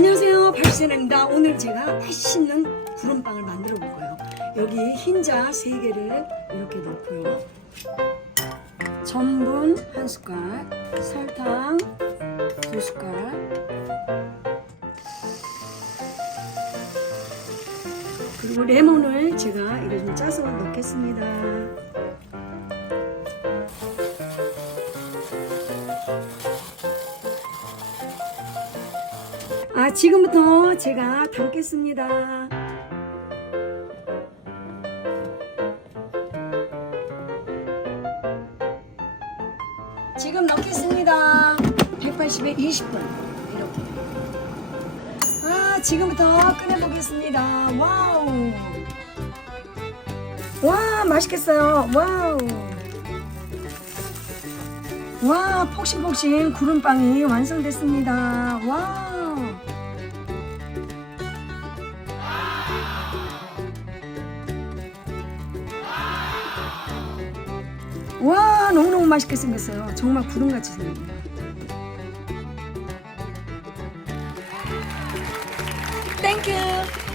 안녕하세요, 발시연입니다. 오늘 제가 맛있는 구름빵을 만들어 볼 거예요. 여기 흰자 3개를 이렇게 넣고요. 전분 1숟갈, 설탕 2숟갈, 그리고 레몬을 제가 이렇게 좀 짜서 넣겠습니다. 지금부터 제가 담겠습니다. 지금 넣겠습니다. 180에 20분 이렇게. 지금부터 꺼내보겠습니다. 와우. 와, 맛있겠어요. 와우. 와, 폭신폭신 구름빵이 완성됐습니다. 와우. 와, 너무너무 맛있게 생겼어요. 정말 구름같이 생겼네요. 땡큐.